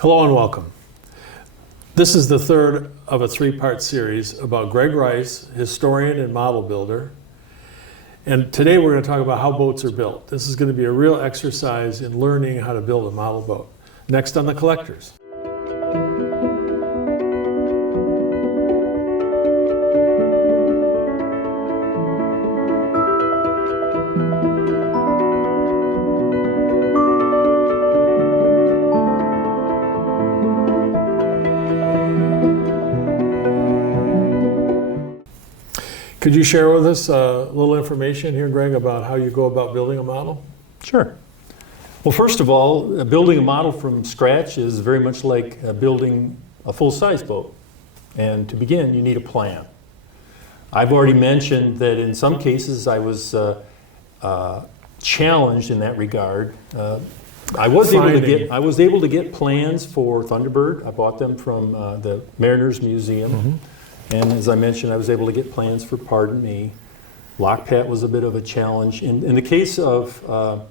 Hello and welcome. This is the third of a three-part series about Greg Rice, historian and model builder. And today we're going to talk about how boats are built. This is going to be a real exercise in learning how to build a model boat. Next on the Collectors. Could you share with us a little information here, Greg, about how you go about building a model? Sure. Well, first of all, building a model from scratch is very much like building a full-size boat. And to begin, you need a plan. I've already mentioned that in some cases I was challenged in that regard. I was able to get plans for Thunderbird. I bought them from the Mariners Museum. Mm-hmm. And as I mentioned, I was able to get plans for Pardon Me. Lockpat was a bit of a challenge. In the case of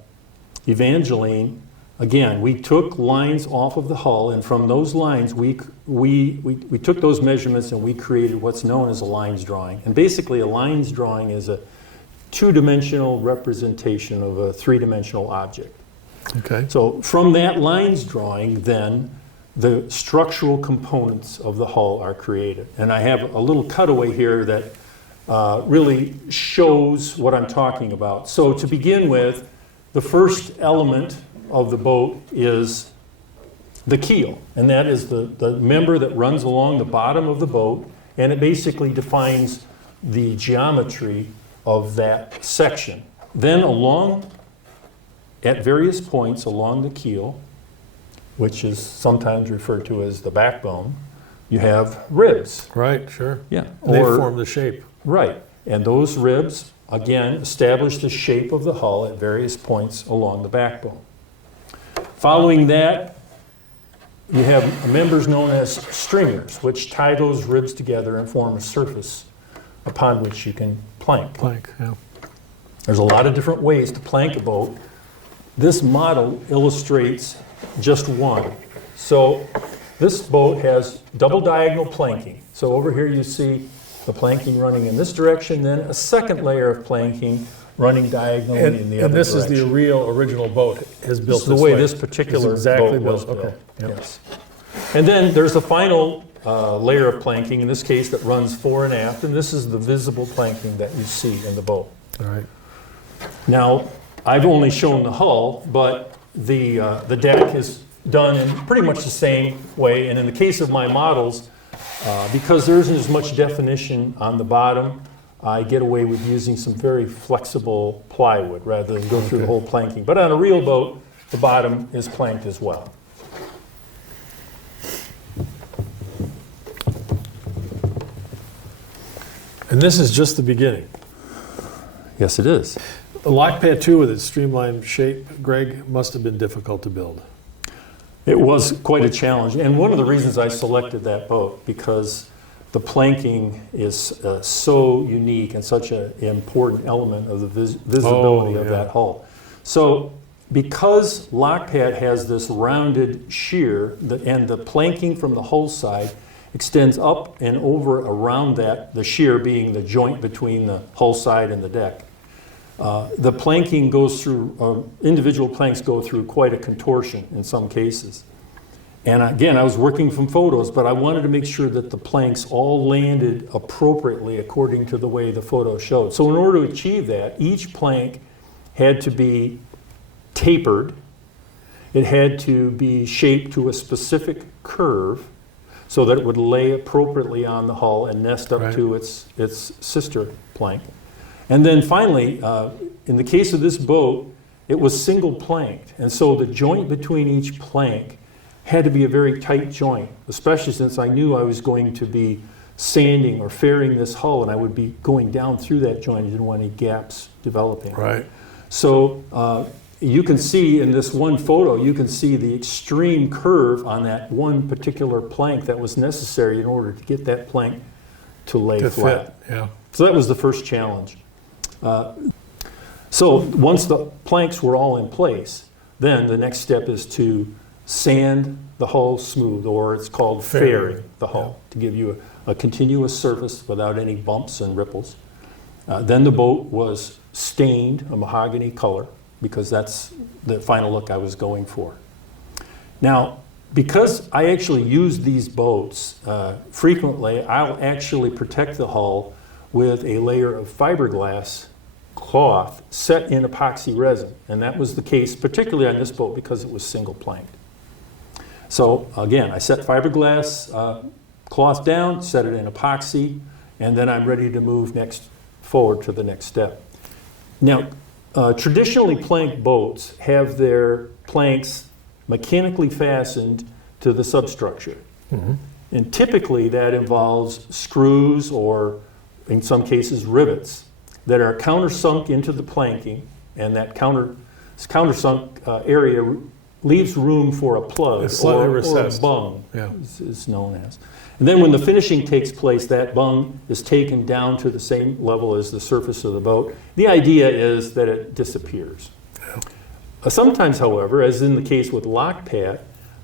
Evangeline, again, we took lines off of the hull, and from those lines, we took those measurements and we created what's known as a lines drawing. And basically, a lines drawing is a two-dimensional representation of a three-dimensional object. Okay. So from that lines drawing, then, the structural components of the hull are created. And I have a little cutaway here that really shows what I'm talking about. So to begin with, the first element of the boat is the keel. And that is the member that runs along the bottom of the boat, and it basically defines the geometry of that section. Then at various points along the keel, which is sometimes referred to as the backbone, you have ribs. Right, sure. Yeah. They form the shape. Right. And those ribs, again, establish the shape of the hull at various points along the backbone. Following that, you have members known as stringers, which tie those ribs together and form a surface upon which you can plank. Plank, yeah. There's a lot of different ways to plank a boat. This model illustrates just one. So this boat has double diagonal planking. So over here you see the planking running in this direction, then a second layer of planking running diagonally in the other direction. And this is the original boat is built this is the way this particular boat was built. Okay. Yep. Yes. And then there's the final layer of planking, in this case, that runs fore and aft, and this is the visible planking that you see in the boat. All right. Now, I've only shown the hull, but the deck is done in pretty much the same way. And in the case of my models, because there isn't as much definition on the bottom, I get away with using some very flexible plywood rather than go through the whole planking. But on a real boat, the bottom is planked as well. And this is just the beginning. Yes, it is. The Lockpat II with its streamlined shape, Greg, must have been difficult to build. It was quite a challenge, and one of the reasons I selected that boat, because the planking is so unique and such an important element of the visibility of that hull. So because Lockpat has this rounded shear, and the planking from the hull side extends up and over around that, the shear being the joint between the hull side and the deck, the planking goes through, individual planks go through quite a contortion in some cases. And again, I was working from photos, but I wanted to make sure that the planks all landed appropriately according to the way the photo showed. So in order to achieve that, each plank had to be tapered. It had to be shaped to a specific curve so that it would lay appropriately on the hull and nest up to its sister plank. And then finally, in the case of this boat, it was single planked. And so the joint between each plank had to be a very tight joint, especially since I knew I was going to be sanding or fairing this hull and I would be going down through that joint. I didn't want any gaps developing. Right. So you can see in this one photo, you can see the extreme curve on that one particular plank that was necessary in order to get that plank to lay flat. Fit. Yeah. So that was the first challenge. So once the planks were all in place, then the next step is to sand the hull smooth, or it's called fairing the hull, to give you a continuous surface without any bumps and ripples. Then the boat was stained a mahogany color, because that's the final look I was going for. Now, because I actually use these boats frequently, I'll actually protect the hull with a layer of fiberglass cloth set in epoxy resin. And that was the case particularly on this boat because it was single planked. So again, I set fiberglass cloth down, set it in epoxy, and then I'm ready to move forward to the next step. Now, traditionally planked boats have their planks mechanically fastened to the substructure. Mm-hmm. And typically that involves screws, or in some cases rivets, that are countersunk into the planking, and that countersunk area leaves room for a plug or a bung, is known as. And then when the finishing takes place, that bung is taken down to the same level as the surface of the boat. The idea is that it disappears. Yeah. Sometimes, however, as in the case with Lockpat,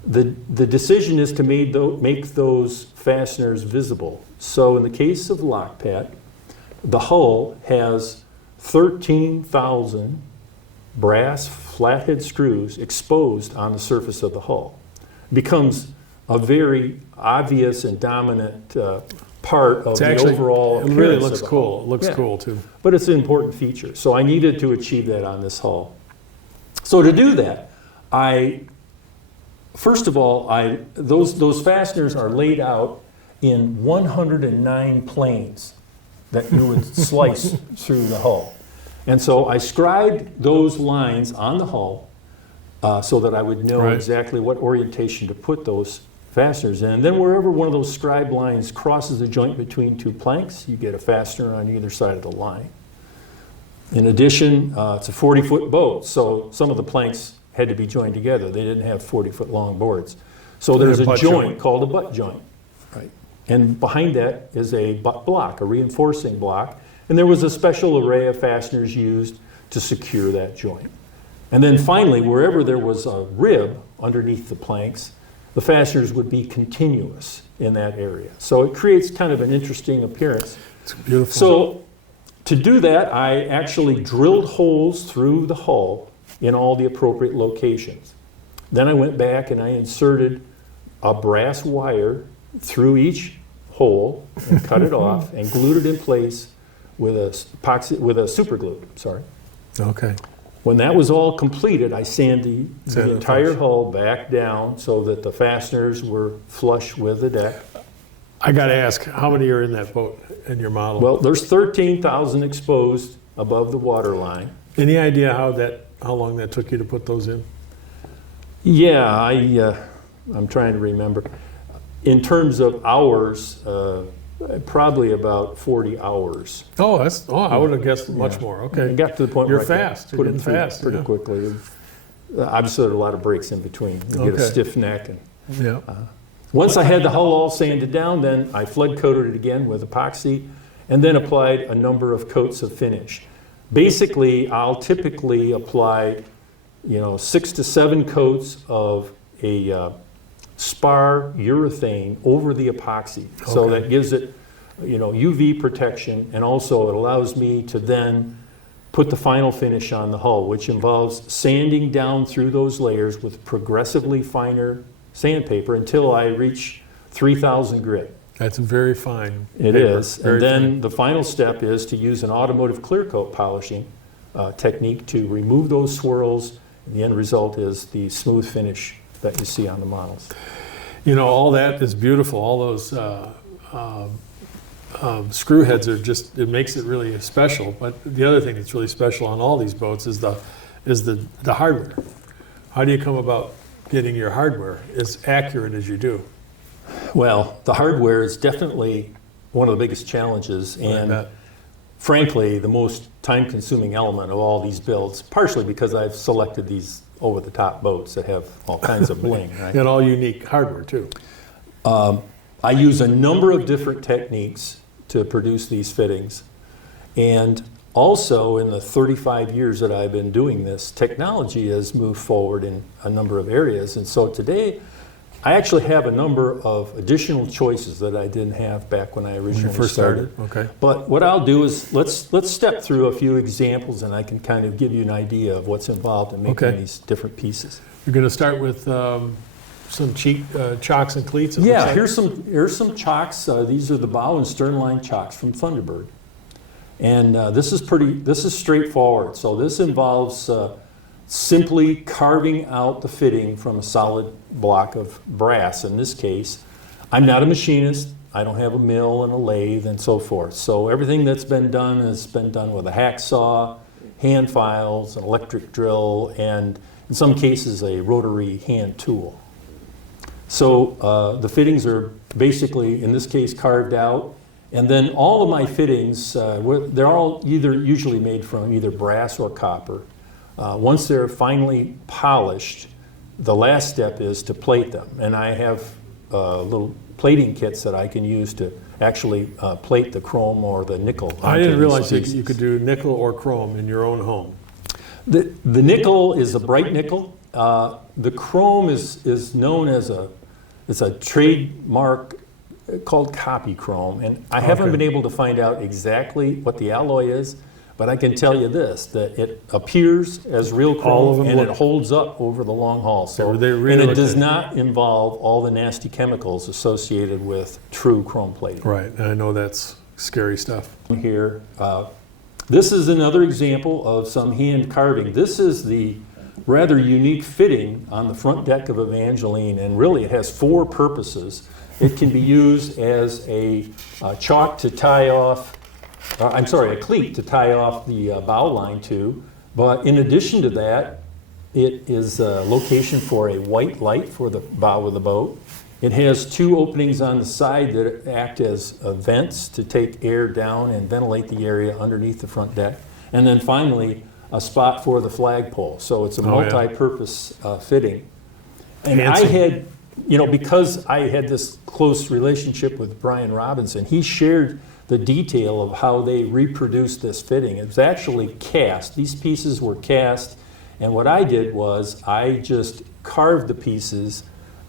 the decision is to make those fasteners visible. So in the case of Lockpat, the hull has 13,000 brass flathead screws exposed on the surface of the hull. It becomes a very obvious and dominant part of the overall appearance. It really looks of the cool. hull. It looks cool too. But it's an important feature. So I needed to achieve that on this hull. So to do that, first of all, those fasteners are laid out in 109 planes that you would slice through the hull. And so I scribed those lines on the hull so that I would know exactly what orientation to put those fasteners in. And then wherever one of those scribed lines crosses the joint between two planks, you get a fastener on either side of the line. In addition, it's a 40-foot boat, so some of the planks had to be joined together. They didn't have 40-foot long boards. So there's a joint called a butt joint. Right. And behind that is a butt block, a reinforcing block. And there was a special array of fasteners used to secure that joint. And then finally, wherever there was a rib underneath the planks, the fasteners would be continuous in that area. So it creates kind of an interesting appearance. It's beautiful. So to do that, I actually drilled holes through the hull in all the appropriate locations. Then I went back and I inserted a brass wire through each hole and cut it off and glued it in place with a super glue. Okay. When that was all completed, I sanded the entire hull back down so that the fasteners were flush with the deck. I got to ask, how many are in that boat in your model? Well, there's 13,000 exposed above the water line. Any idea how long that took you to put those in? Yeah, I'm trying to remember. In terms of hours, probably about 40 hours. I would have guessed much more. Okay. I got to the point You're where fast. I could put You're it through fast, pretty quickly. Obviously, there are a lot of breaks in between. You get a stiff neck. Once I had the hull all sanded down, then I flood coated it again with epoxy and then applied a number of coats of finish. Basically, I'll typically apply 6 to 7 coats of a spar urethane over the epoxy. So that gives it UV protection, and also it allows me to then put the final finish on the hull, which involves sanding down through those layers with progressively finer sandpaper until I reach 3,000 grit. That's very fine. It is. And then the final step is to use an automotive clear coat polishing technique to remove those swirls. And the end result is the smooth finish that you see on the models. All that is beautiful. All those screw heads are it makes it really special. But the other thing that's really special on all these boats is the hardware. How do you come about getting your hardware as accurate as you do? Well, the hardware is definitely one of the biggest challenges, and frankly, the most time-consuming element of all these builds, partially because I've selected these over-the-top boats that have all kinds of bling, right? And all unique hardware, too. I use a number of different techniques to produce these fittings, and also in the 35 years that I've been doing this, technology has moved forward in a number of areas, and so today, I actually have a number of additional choices that I didn't have back when I originally first started. Okay. But what I'll do is let's step through a few examples, and I can kind of give you an idea of what's involved in making these different pieces. You're going to start with some chocks and cleats. Yeah, here's some chocks. These are the bow and stern line chocks from Thunderbird, and this is straightforward. So this involves simply carving out the fitting from a solid block of brass. In this case, I'm not a machinist. I don't have a mill and a lathe and so forth. So everything that's been done has been done with a hacksaw, hand files, an electric drill, and in some cases a rotary hand tool. So the fittings are basically, in this case, carved out. And then all of my fittings, they're all usually made from either brass or copper. Once they're finally polished, the last step is to plate them. And I have little plating kits that I can use to actually plate the chrome or the nickel. I didn't realize you could do nickel or chrome in your own home. The nickel is a bright nickel. The chrome is known as it's a trademark called copy chrome. And I haven't been able to find out exactly what the alloy is. But I can tell you this, that it appears as real chrome and it holds up over the long haul. So, and it does not involve all the nasty chemicals associated with true chrome plating. Right, and I know that's scary stuff. Here, this is another example of some hand carving. This is the rather unique fitting on the front deck of Evangeline, and really it has 4 purposes. It can be used as a chalk to tie off a cleat to tie off the bow line to, but in addition to that, it is a location for a white light for the bow of the boat. It has 2 openings on the side that act as vents to take air down and ventilate the area underneath the front deck. And then finally, a spot for the flagpole. So it's a multi-purpose fitting. And I had, because I had this close relationship with Brian Robinson, he shared the detail of how they reproduced this fitting. It was actually cast. These pieces were cast, and what I did was I just carved the pieces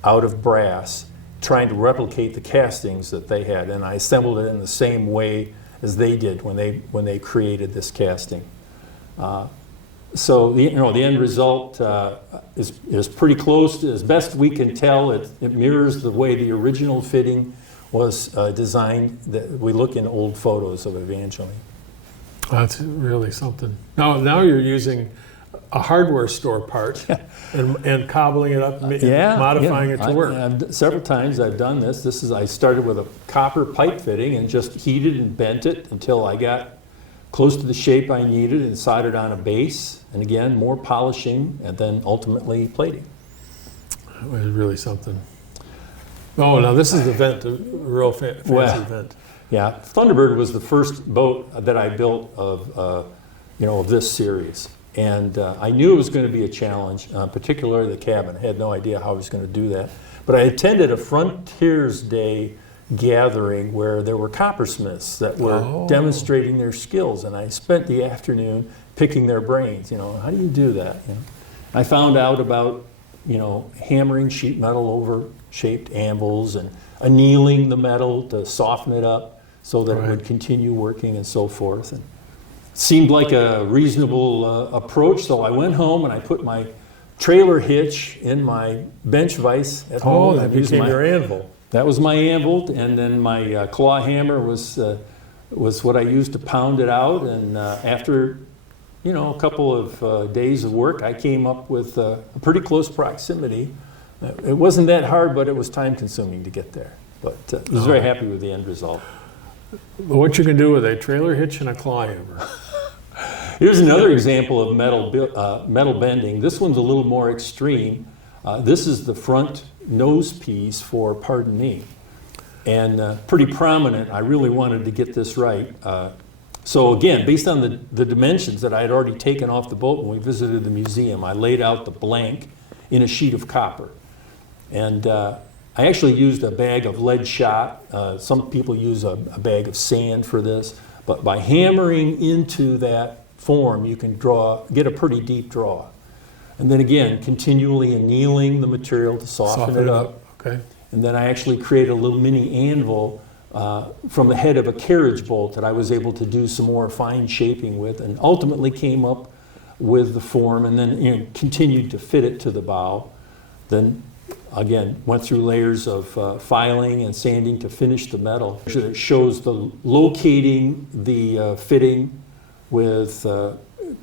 out of brass, trying to replicate the castings that they had, and I assembled it in the same way as they did when they created this casting. So the end result is pretty close. As best we can tell, it mirrors the way the original fitting was designed. That we look in old photos of Evangeline. That's really something. Now you're using a hardware store part and cobbling it up, modifying it to work. Several times I've done this. I started with a copper pipe fitting and just heated and bent it until I got close to the shape I needed and soldered on a base. And again, more polishing and then ultimately plating. That was really something. Oh, now this is the vent, a real fancy vent. Yeah, Thunderbird was the first boat that I built of this series. And I knew it was going to be a challenge, particularly the cabin. I had no idea how I was going to do that. But I attended a Frontiers Day gathering where there were coppersmiths that were demonstrating their skills. And I spent the afternoon picking their brains. How do you do that? I found out about, hammering sheet metal over shaped anvils and annealing the metal to soften it up so that it would continue working and so forth. And it seemed like a reasonable approach, so I went home and I put my trailer hitch in my bench vise at home. That became your anvil. That was my anvil, and then my claw hammer was what I used to pound it out. And after a couple of days of work, I came up with a pretty close proximity. It wasn't that hard, but it was time-consuming to get there. But I was very happy with the end result. What you can do with a trailer hitch and a claw hammer. Here's another example of metal bending. This one's a little more extreme. This is the front nose piece for Pardon Me. And pretty prominent. I really wanted to get this right. So again, based on the dimensions that I had already taken off the boat when we visited the museum, I laid out the blank in a sheet of copper. And I actually used a bag of lead shot. Some people use a bag of sand for this. But by hammering into that form, you can get a pretty deep draw. And then again, continually annealing the material to soften it up. Okay. And then I actually created a little mini anvil from the head of a carriage bolt that I was able to do some more fine shaping with, and ultimately came up with the form, and then continued to fit it to the bow. Then again, went through layers of filing and sanding to finish the metal. It shows the locating the fitting with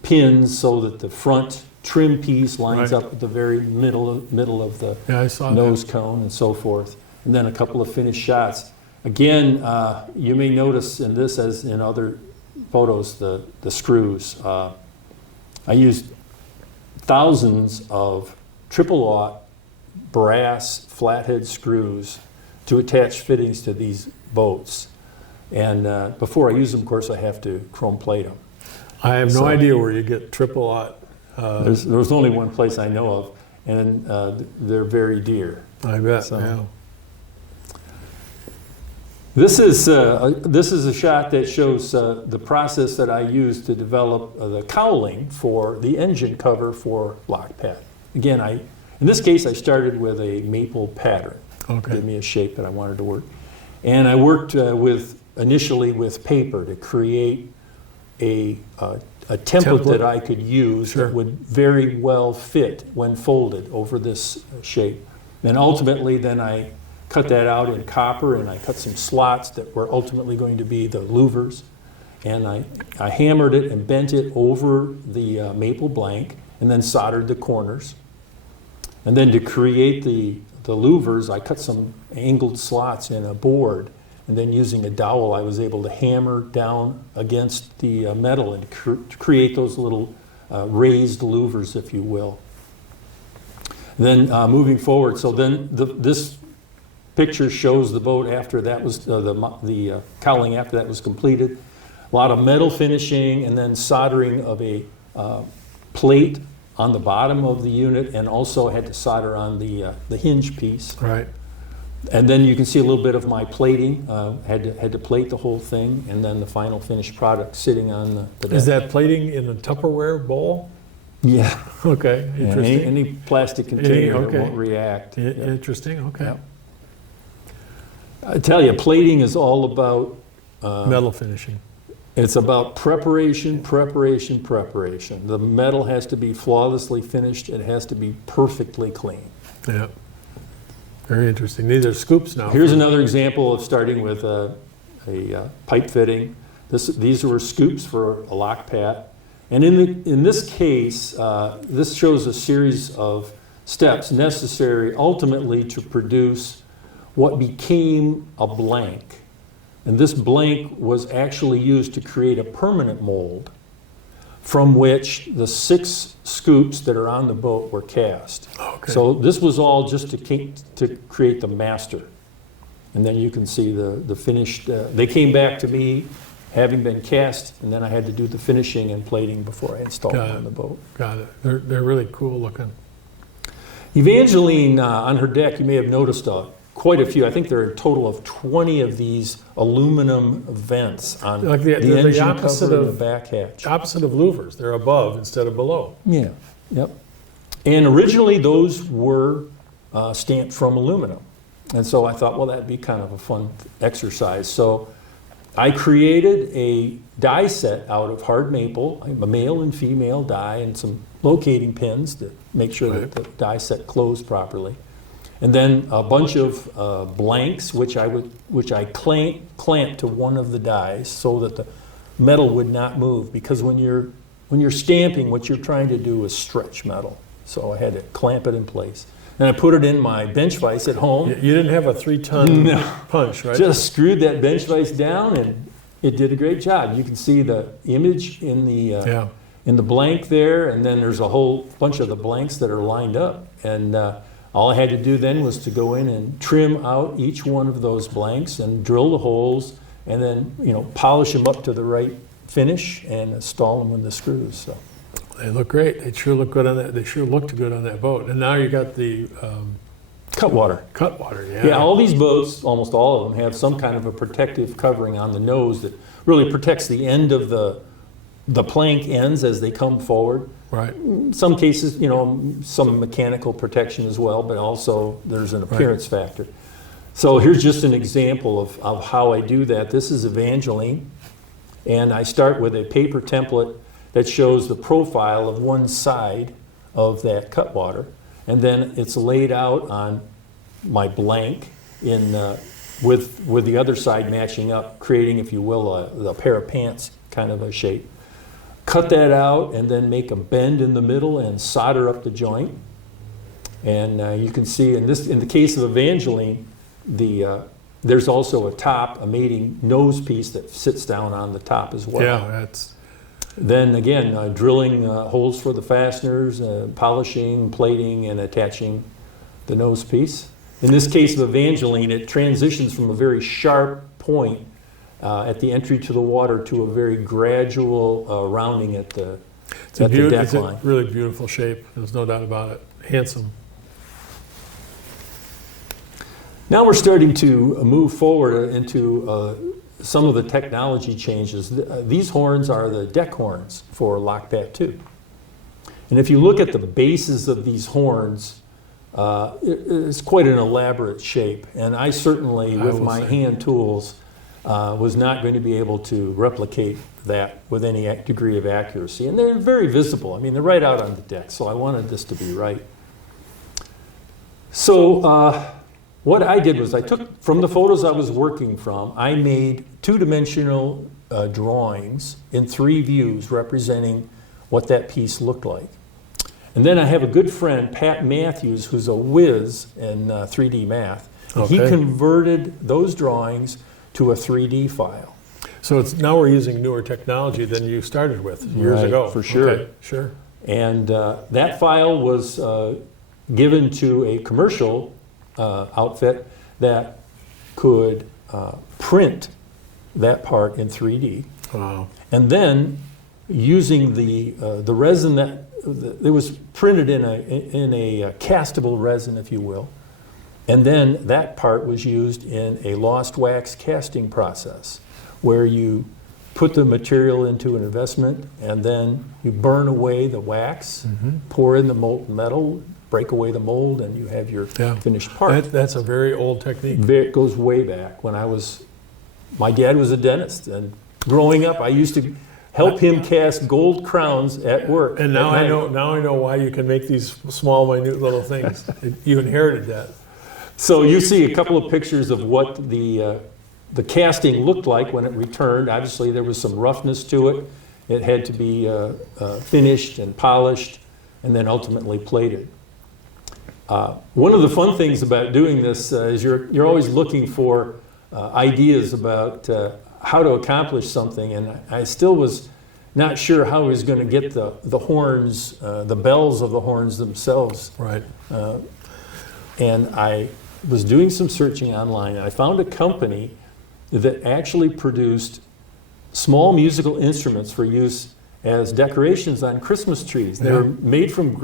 pins so that the front trim piece lines Right. up at the very middle of the Yeah, I saw nose cone and so forth. And then a couple of finished shots. Again, you may notice in this, as in other photos, the screws. I used thousands of triple-aught brass flathead screws to attach fittings to these boats. And before I use them, of course, I have to chrome plate them. I have no So- idea where you get triple-aught. There's only one place I know of, and they're very dear. I bet. So- Yeah. This is a shot that shows the process that I used to develop the cowling for the engine cover for Lockpat. Again, in this case, I started with a maple pattern. Okay. Give me a shape that I wanted to work. And I worked initially with paper to create a template that I could use Sure. that would very well fit when folded over this shape. And ultimately, then I cut that out in copper, and I cut some slots that were ultimately going to be the louvers. And I hammered it and bent it over the maple blank, and then soldered the corners. And then to create the louvers, I cut some angled slots in a board, and then using a dowel, I was able to hammer down against the metal and create those little raised louvers, if you will. Then moving forward, so then this picture shows the boat after that was, the cowling after that was completed. A lot of metal finishing, and then soldering of a plate on the bottom of the unit, and also had to solder on the hinge piece. Right. And then you can see a little bit of my plating. Had to plate the whole thing, and then the final finished product sitting on the deck. Is that plating in a Tupperware bowl? Yeah. Okay. Yeah, Interesting. any plastic container okay. that won't react. Yeah. Interesting. Okay. Yeah. I tell you, plating is all about Metal finishing. it's about preparation, preparation, preparation. The metal has to be flawlessly finished. It has to be perfectly clean. Yeah. Very interesting. These are scoops now. Here's another example of starting with a pipe fitting. These were scoops for a Lockpat. And in this case, this shows a series of steps necessary ultimately to produce what became a blank. And this blank was actually used to create a permanent mold from which the 6 scoops that are on the boat were cast. Okay. So this was all just to create the master. And then you can see the finished, they came back to me having been cast, and then I had to do the finishing and plating before I installed them on the boat. Got it. They're really cool looking. Evangeline, on her deck, you may have noticed quite a few. I think there are a total of 20 of these aluminum vents on Like the the engine opposite cover and of- the back hatch. Opposite of louvers. They're above instead of below. Yeah, yep. And originally those were stamped from aluminum. And so I thought, well, that'd be kind of a fun exercise. So I created a die set out of hard maple, a male and female die, and some locating pins to make sure that the die set closed properly. And then a bunch of blanks, which I clamped to one of the dies so that the metal would not move. Because when you're stamping, what you're trying to do is stretch metal. So I had to clamp it in place. And I put it in my bench vise at home. You didn't have a 3-ton No. punch, right? Just screwed that bench vise down, and it did a great job. You can see the image in the in the blank there, and then there's a whole bunch of the blanks that are lined up. And all I had to do then was to go in and trim out each one of those blanks and drill the holes, and then polish them up to the right finish and install them with the screws. So. They look great. They sure look good on that. They sure looked good on that boat. And now you got the Cutwater. cutwater. Yeah, all these boats, almost all of them, have some kind of a protective covering on the nose that really protects the end of the the plank ends as they come forward. Right. In some cases, you know, some mechanical protection as well, but also there's an appearance factor. So here's just an example of how I do that. This is Evangeline, and I start with a paper template that shows the profile of one side of that cutwater, and then it's laid out on my blank in with the other side matching up, creating, if you will, a pair of pants kind of a shape. Cut that out and then make a bend in the middle and solder up the joint. And you can see in the case of Evangeline, there's also a mating nose piece that sits down on the top as well. Yeah, that's. Then again, drilling holes for the fasteners, polishing, plating, and attaching the nose piece. In this case of Evangeline, it transitions from a very sharp point at the entry to the water to a very gradual rounding at the deck line. It's a really beautiful shape. There's no doubt about it. Handsome. Now we're starting to move forward into some of the technology changes. These horns are the deck horns for Lockpat II. And if you look at the bases of these horns, it's quite an elaborate shape. And I certainly, with my hand tools, was not going to be able to replicate that with any degree of accuracy. And they're very visible. I mean, they're right out on the deck, so I wanted this to be right. So what I did was I took, from the photos I was working from, I made two-dimensional drawings in 3 views representing what that piece looked like. And then I have a good friend, Pat Matthews, who's a whiz in 3D math. Okay. He converted those drawings to a 3D file. So now we're using newer technology than you started with years ago. For sure. Okay, sure. And that file was given to a commercial outfit that could print that part in 3D. Wow. And then using the resin that it was printed in a castable resin, if you will. And then that part was used in a lost wax casting process where you put the material into an investment and then you burn away the wax, pour in the molten metal, break away the mold, and you have your finished part. That's a very old technique. It goes way back when my dad was a dentist, and growing up I used to help him cast gold crowns at work. And now I know why you can make these small, minute little things. You inherited that. So you see a couple of pictures of what the casting looked like when it returned. Obviously there was some roughness to it. It had to be finished and polished and then ultimately plated. One of the fun things about doing this is you're always looking for ideas about how to accomplish something, and I still was not sure how I was going to get the horns, the bells of the horns themselves. Right. And I was doing some searching online, and I found a company that actually produced small musical instruments for use as decorations on Christmas trees. They were made from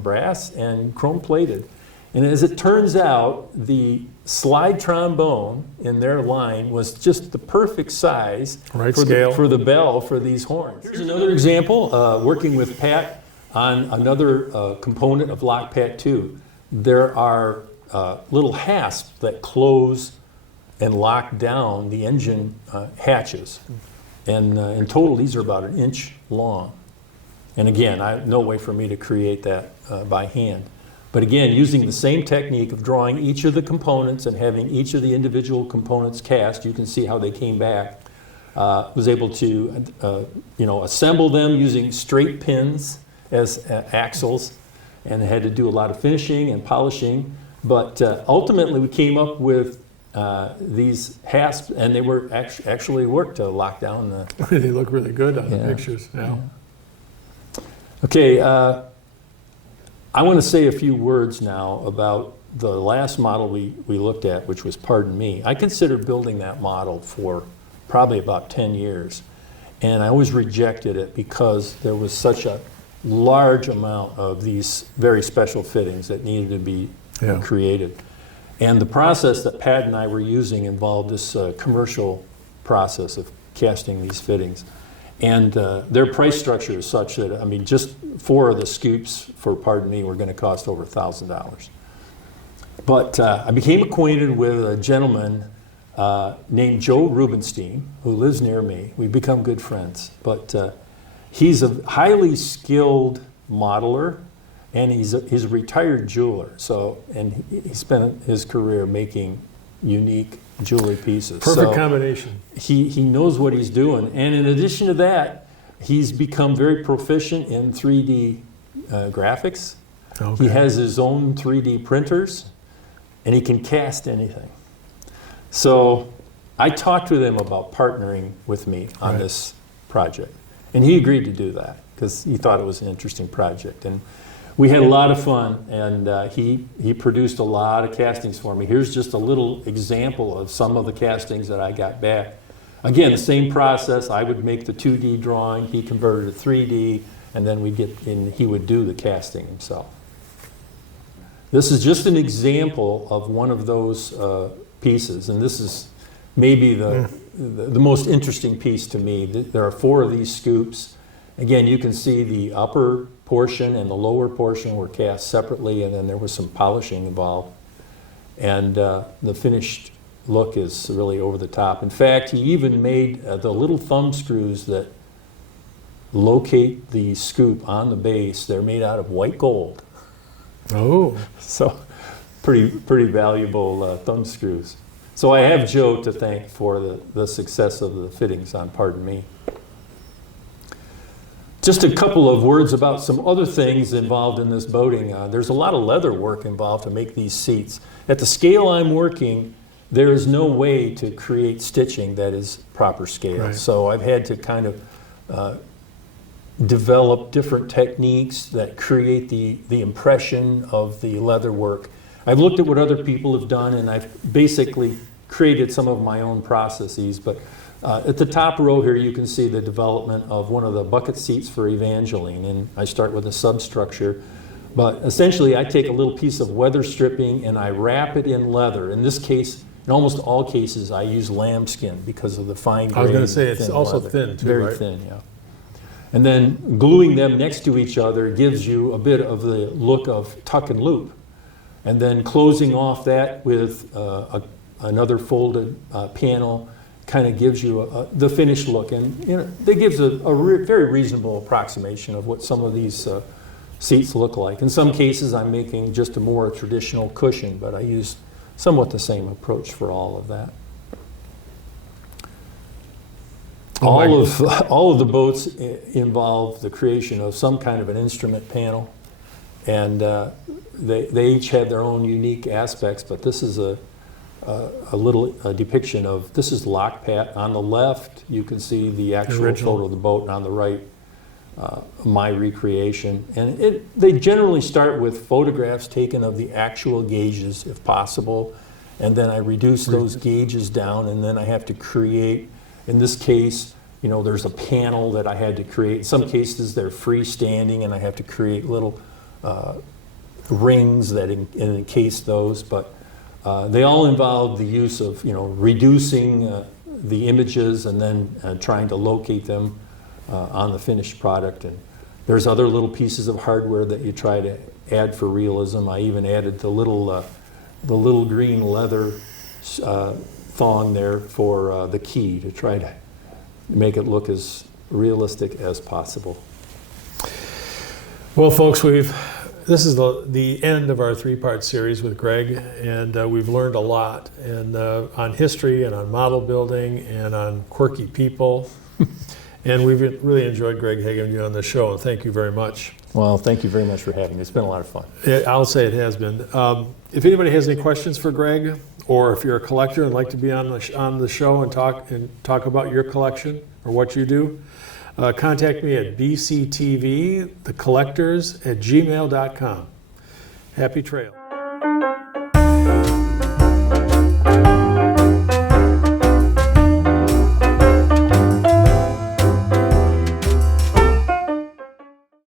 brass and chrome plated. And as it turns out, the slide trombone in their line was just the perfect size for the bell for these horns. Here's another example, working with Pat on another component of Lockpat II. There are little hasps that close and lock down the engine hatches. And in total, these are about 1 inch long. And again, no way for me to create that by hand. But again, using the same technique of drawing each of the components and having each of the individual components cast, you can see how they came back. Was able to assemble them using straight pins as axles, and had to do a lot of finishing and polishing. But ultimately, we came up with these hasps, and they were actually worked to lock down. They look really good on the pictures now. Okay, I want to say a few words now about the last model we looked at, which was Pardon Me. I considered building that model for probably about 10 years, and I always rejected it because there was such a large amount of these very special fittings that needed to be created. And the process that Pat and I were using involved this commercial process of casting these fittings. And their price structure is such that, I mean, just 4 of the scoops, for pardon me, were going to cost over $1,000. But I became acquainted with a gentleman named Joe Rubenstein, who lives near me. We've become good friends. But he's a highly skilled modeler, and he's a retired jeweler. So, and he spent his career making unique jewelry pieces. Perfect combination. He knows what he's doing. And in addition to that, he's become very proficient in 3D graphics. Okay. He has his own 3D printers, and he can cast anything. So I talked with him about partnering with me on this project. And he agreed to do that because he thought it was an interesting project. And we had a lot of fun, and he produced a lot of castings for me. Here's just a little example of some of the castings that I got back. Again, the same process. I would make the 2D drawing, he converted to 3D, and then he would do the casting himself. This is just an example of one of those pieces, and this is maybe the most interesting piece to me. There are 4 of these scoops. Again, you can see the upper portion and the lower portion were cast separately, and then there was some polishing involved. And the finished look is really over the top. In fact, he even made the little thumb screws that locate the scoop on the base. They're made out of white gold. Oh. So pretty valuable thumb screws. So I have Joe to thank for the success of the fittings on Pardon Me. Just a couple of words about some other things involved in this boating. There's a lot of leather work involved to make these seats. At the scale I'm working, there is no way to create stitching that is proper scale. Right. So I've had to kind of develop different techniques that create the impression of the leather work. I've looked at what other people have done, and I've basically created some of my own processes. But at the top row here, you can see the development of one of the bucket seats for Evangeline, and I start with a substructure. But essentially, I take a little piece of weather stripping and I wrap it in leather. In this case, in almost all cases, I use lambskin because of the fine grain. I was going to say, it's also leather. thin too, Very right? thin, yeah. And then gluing them next to each other gives you a bit of the look of tuck and loop. And then closing off that with another folded panel kind of gives you the finished look. And that gives a very reasonable approximation of what some of these seats look like. In some cases, I'm making just a more traditional cushion, but I use somewhat the same approach for all of that. All of the boats involve the creation of some kind of an instrument panel, and they each had their own unique aspects, but this is a little depiction of, this is Lockpat. On the left, you can see the actual photo of the boat, and on the right, my recreation. And they generally start with photographs taken of the actual gauges, if possible, and then I reduce those gauges down, and then I have to create, in this case, there's a panel that I had to create. In some cases, they're freestanding, and I have to create little rings that encase those, but they all involve the use of, reducing the images and then trying to locate them on the finished product. And there's other little pieces of hardware that you try to add for realism. I even added the little green leather thong there for the key to try to make it look as realistic as possible. Well, folks, this is the end of our 3-part series with Greg, and we've learned a lot on history and on model building and on quirky people. And we've really enjoyed Greg having you on the show, and thank you very much. Well, thank you very much for having me. It's been a lot of fun. I'll say it has been. If anybody has any questions for Greg, or if you're a collector and like to be on the show and talk about your collection or what you do, contact me at bctvthecollectors@gmail.com. Happy trail.